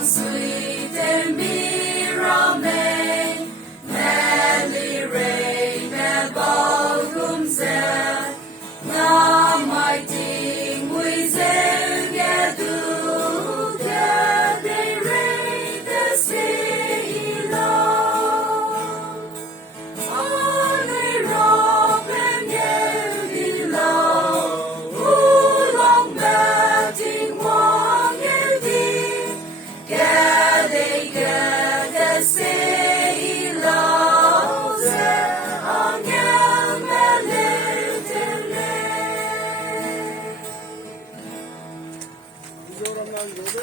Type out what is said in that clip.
sweet and mirame, Nelly rain and ballroom set, now my ting with get to get they rain the sea low. Only rock and get below, who long betting one get they get the sea low, on get me little.